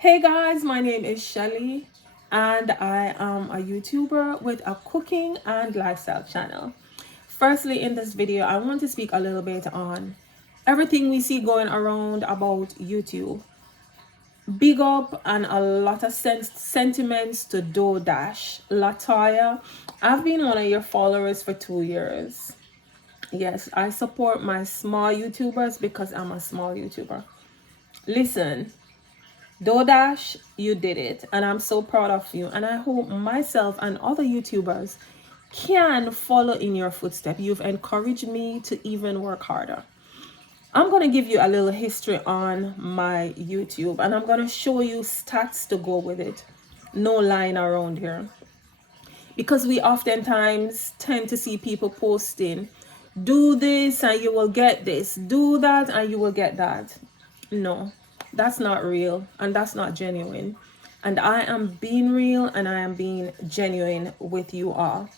Hey guys, my name is Shelly and I am a YouTuber with a cooking and lifestyle channel. Firstly, in this video, I want to speak a little bit on everything we see going around about YouTube. Big up and a lot of sentiments to DoorDash. Latoya, I've been one of your followers for 2 years. Yes, I support my small YouTubers because I'm a small YouTuber. Listen, DoorDash, you did it, and I'm so proud of you. And I hope myself and other YouTubers can follow in your footsteps. You've encouraged me to even work harder. I'm going to give you a little history on my YouTube, and I'm going to show you stats to go with it. No lying around here. Because we oftentimes tend to see people posting, do this and you will get this, do that and you will get that. No, that's not real and that's not genuine. And I am being real and I am being genuine with you all.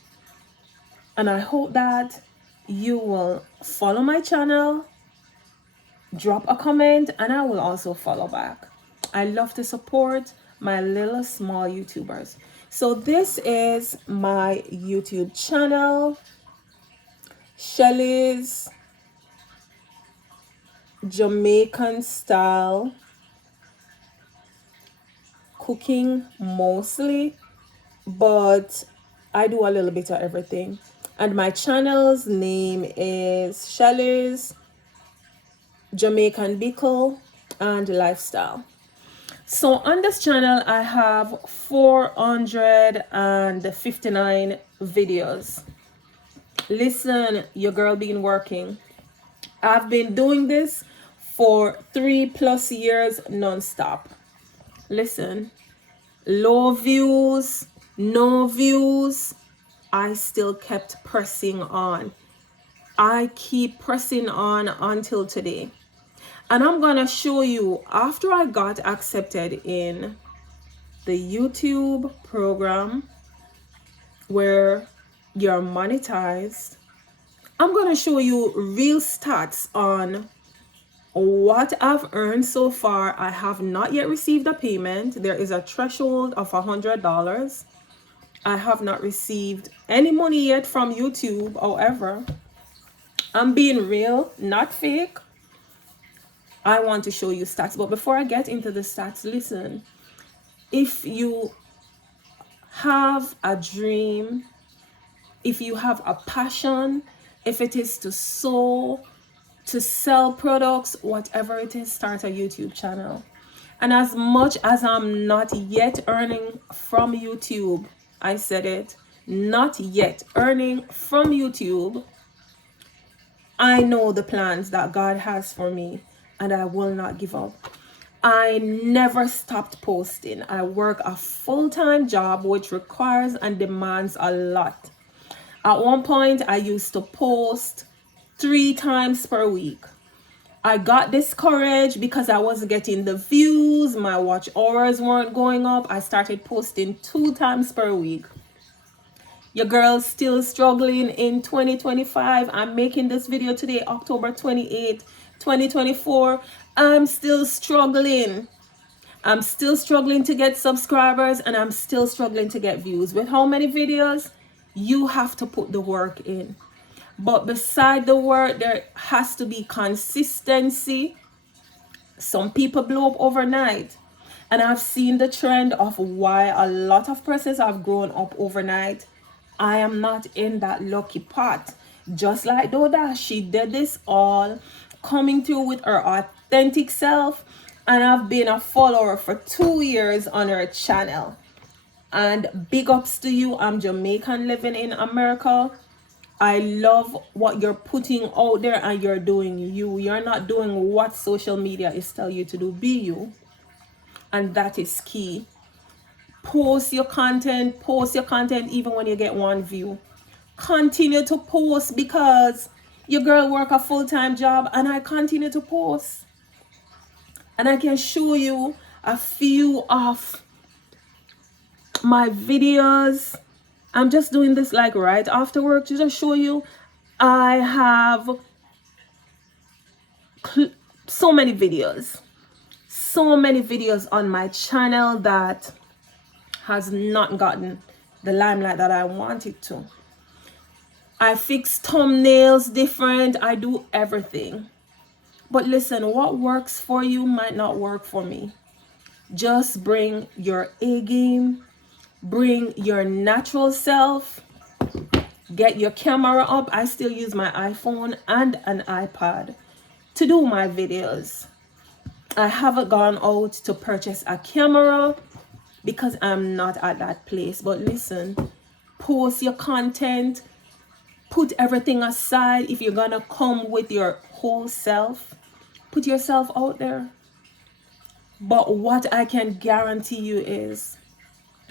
And I hope that you will follow my channel, drop a comment, and I will also follow back. I love to support my little small YouTubers. So this is my YouTube channel, Shelly's Jamaican style cooking mostly, but I do a little bit of everything. And my channel's name is Shelly's Jamaican Pickle and Lifestyle. So on this channel, I have 459 videos. Listen, your girl been working. I've been doing this for 3+ years non-stop. Listen, low views, no views, I still kept pressing on. I keep pressing on until today. And I'm gonna show you, after I got accepted in the YouTube program where you're monetized, I'm gonna show you real stats on what I've earned so far. I have not yet received a payment. There is a threshold of $100. I have not received any money yet from YouTube. However, I'm being real, not fake. I want to show you stats. But before I get into the stats, listen, if you have a dream, if you have a passion, if it is to sew, to sell products, whatever it is, start a YouTube channel. And as much as I'm not yet earning from YouTube, I said it, not yet earning from YouTube, I know the plans that God has for me and I will not give up. I never stopped posting. I work a full-time job which requires and demands a lot. At one point, I used to post 3 times per week. I got discouraged because I wasn't getting the views, my watch hours weren't going up. I started posting 2 times per week. Your girl's still struggling in 2025. I'm making this video today, October 28th, 2024. I'm still struggling. I'm still struggling to get subscribers and I'm still struggling to get views. With how many videos? You have to put the work in. But beside the work, there has to be consistency. Some people blow up overnight. And I've seen the trend of why a lot of persons have grown up overnight. I am not in that lucky pot. Just like Doda, she did this all coming through with her authentic self. And I've been a follower for 2 years on her channel. And big ups to you. I'm Jamaican living in America. I love what you're putting out there and you're doing you. You're not doing what social media is telling you to do. Be you. And that is key. Post your content even when you get 1 view. Continue to post because your girl work a full-time job and I continue to post. And I can show you a few of my videos. I'm just doing this like right after work to just show you. I have so many videos. so many videos on my channel that has not gotten the limelight that I want it to. I fix thumbnails different. I do everything. But listen, what works for you might not work for me. Just bring your A game, bring your natural self, get your camera up. I still use my iPhone and an iPad to do my videos. I haven't gone out to purchase a camera because I'm not at that place. But listen, post your content, put everything aside. If you're gonna come with your whole self, put yourself out there. But what I can guarantee you is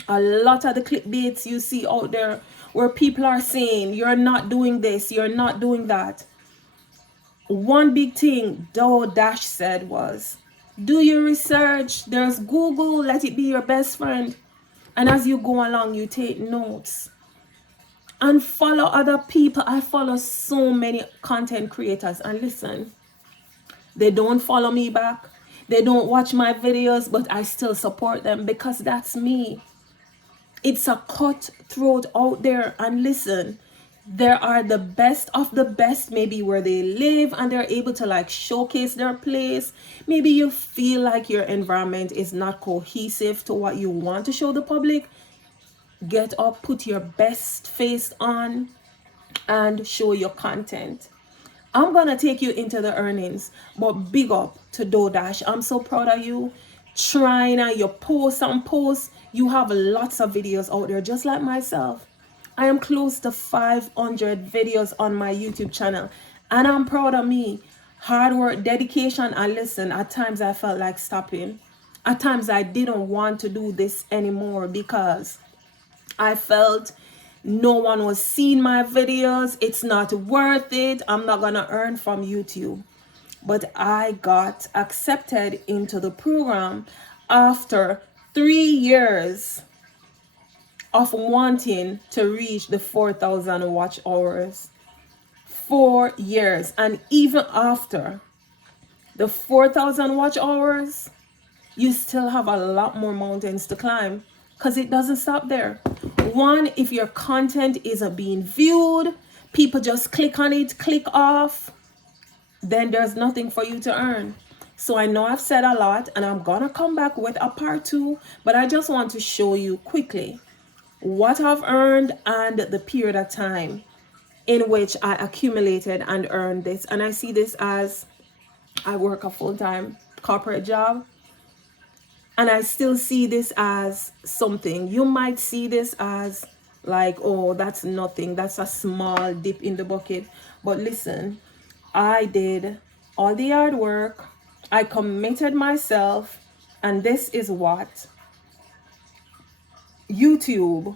a lot of the clickbaits you see out there where people are saying you're not doing this, you're not doing that. One big thing Dash said was, do your research. There's Google, let it be your best friend. And as you go along, you take notes and follow other people. I follow so many content creators, and listen, they don't follow me back. They don't watch my videos, but I still support them because that's me. It's a cutthroat out there. And listen, there are the best of the best, maybe where they live and they're able to like showcase their place. Maybe you feel like your environment is not cohesive to what you want to show the public. Get up, put your best face on and show your content. I'm gonna take you into the earnings, but big up to DoorDash. I'm so proud of you. Trying and you post and post. You have lots of videos out there, just like myself. I am close to 500 videos on my YouTube channel, and I'm proud of me. Hard work, dedication, and listen, at times I felt like stopping. At times I didn't want to do this anymore because I felt no one was seeing my videos. It's not worth it. I'm not gonna earn from YouTube. But I got accepted into the program after 3 years of wanting to reach the 4,000 watch hours. 4 years. And even after the 4,000 watch hours, you still have a lot more mountains to climb because it doesn't stop there. One, if your content isn't being viewed, people just click on it, click off, then there's nothing for you to earn. So I know I've said a lot and I'm gonna come back with a part 2, but I just want to show you quickly what I've earned and the period of time in which I accumulated and earned this. And I see this as I work a full-time corporate job, and I still see this as something. You might see this as like, oh, that's nothing. That's a small dip in the bucket. But listen, I did all the hard work. I committed myself. And this is what YouTube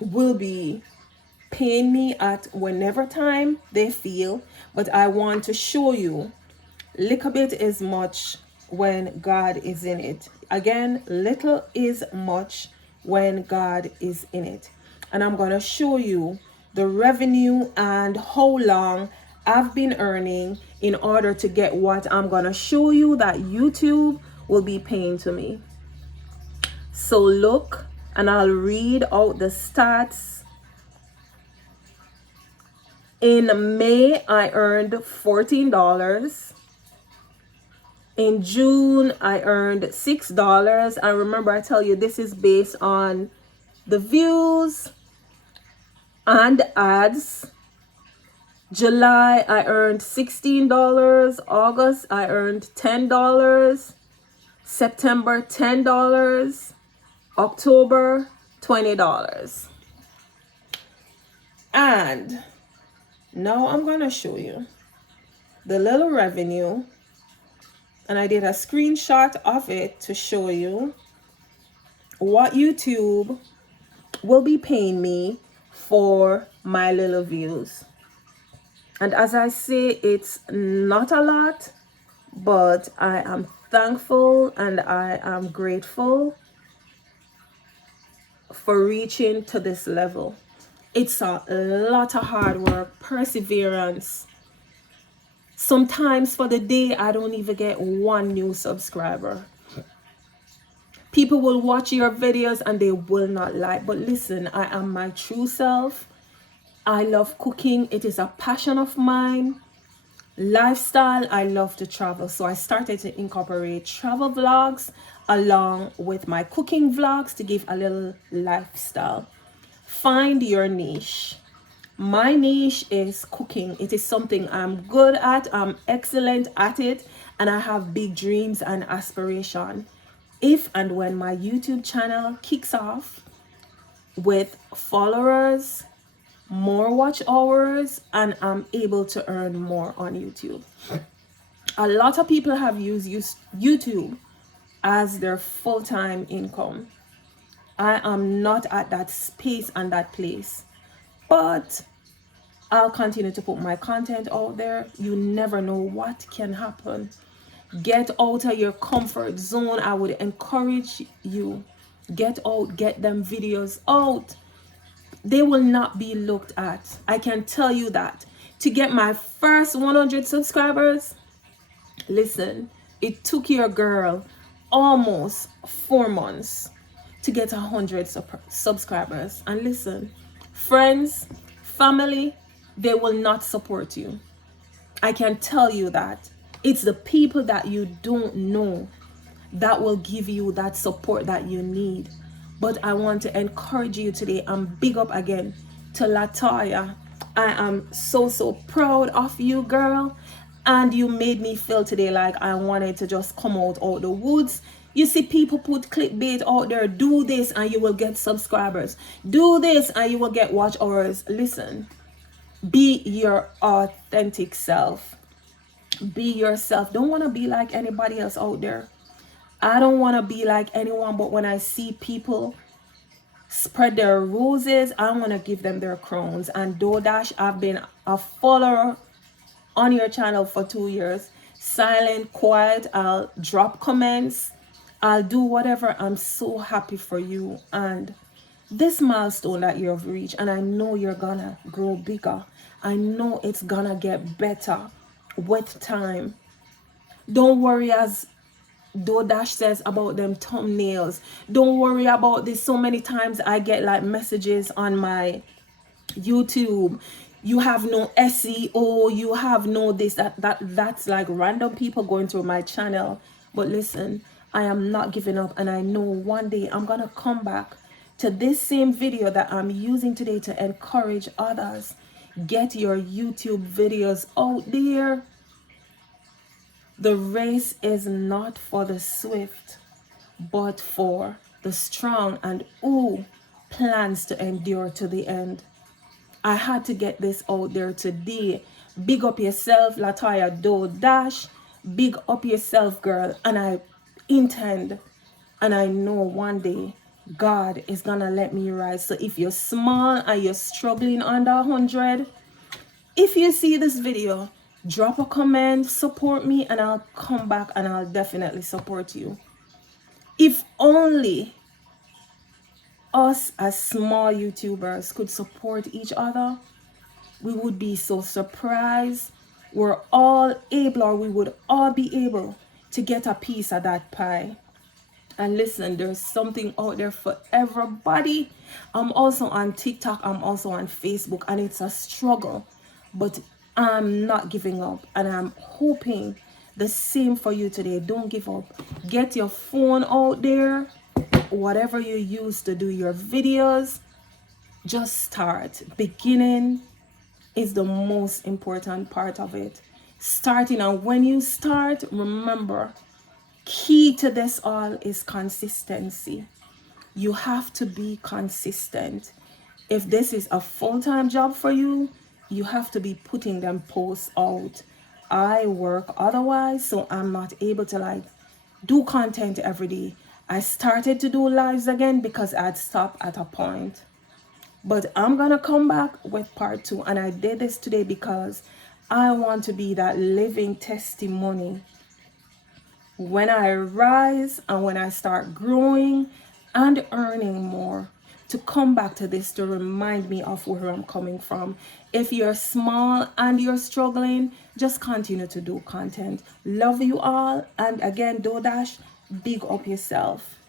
will be paying me at whenever time they feel. But I want to show you, little bit is much when God is in it. Again, little is much when God is in it. And I'm going to show you the revenue and how long I've been earning in order to get what I'm going to show you that YouTube will be paying to me. So look, and I'll read out the stats. In May, I earned $14. In June, I earned $6. And remember, I tell you, this is based on the views and ads. July, I earned $16. August, I earned $10. September, $10. October, $20. And now I'm going to show you the little revenue. And I did a screenshot of it to show you what YouTube will be paying me for my little views. And as I say, it's not a lot, but I am thankful and I am grateful for reaching to this level. It's a lot of hard work, perseverance, Sometimes for the day, I don't even get one new subscriber. People will watch your videos and they will not like. But listen, I am my true self. I love cooking. It is a passion of mine. Lifestyle, I love to travel. So I started to incorporate travel vlogs along with my cooking vlogs to give a little lifestyle. Find your niche. My niche is cooking. It is something I'm good at. I'm excellent at it. And I have big dreams and aspiration. If and when my YouTube channel kicks off with followers, more watch hours, and I'm able to earn more on YouTube. A lot of people have used YouTube as their full-time income. I am not at that space and that place, but I'll continue to put my content out there. You never know what can happen. Get out of your comfort zone. I would encourage you. Get out, get them videos out. They will not be looked at. I can tell you that. To get my first 100 subscribers, listen, it took your girl almost 4 months to get 100 subscribers. And listen, friends, family, they will not support you. I can tell you that. It's the people that you don't know that will give you that support that you need. But I want to encourage you today and big up again to Latoya. I am so proud of you, girl. And you made me feel today like I wanted to just come out the woods. You see, people put clickbait out there. Do this and you will get subscribers. Do this and you will get watch hours. Listen, be your authentic self. Be yourself. Don't want to be like anybody else out there. I don't want to be like anyone, but when I see people spread their roses, I want to give them their crowns. And DoorDash, I've been a follower on your channel for 2 years. Silent, quiet, I'll drop comments. I'll do whatever. I'm so happy for you. And this milestone that you've reached, and I know you're gonna grow bigger. I know it's gonna get better with time. Don't worry, as DoorDash says about them thumbnails. Don't worry about this. So many times I get like messages on my YouTube. You have no SEO. You have no this, that's like random people going through my channel. But listen, I am not giving up, and I know one day I'm gonna come back to this same video that I'm using today to encourage others. Get your YouTube videos out there. The race is not for the swift, but for the strong and who plans to endure to the end. I had to get this out there today. Big up yourself, Latoya DoorDash. Big up yourself, girl. And I intend, and I know one day God is gonna let me rise. So if you're small and you're struggling under 100, if you see this video, drop a comment, support me, and I'll come back and I'll definitely support you. If only us as small YouTubers could support each other, we would be so surprised. We're all able, or we would all be able to get a piece of that pie. And listen, there's something out there for everybody. I'm also on TikTok, I'm also on Facebook, and it's a struggle. But I'm not giving up, and I'm hoping the same for you today. Don't give up. Get your phone out there. Whatever you use to do your videos, just start. Beginning is the most important part of it. Starting, and when you start, remember, key to this all is consistency. You have to be consistent. If this is a full-time job for you, you have to be putting them posts out. I work otherwise, so I'm not able to like do content every day. I started to do lives again because I'd stopped at a point. But I'm gonna come back with part 2, and I did this today because I want to be that living testimony. When I rise and when I start growing and earning more, to come back to this to remind me of where I'm coming from. If you're small and you're struggling, just continue to do content. Love you all. And again, Dodash, big up yourself.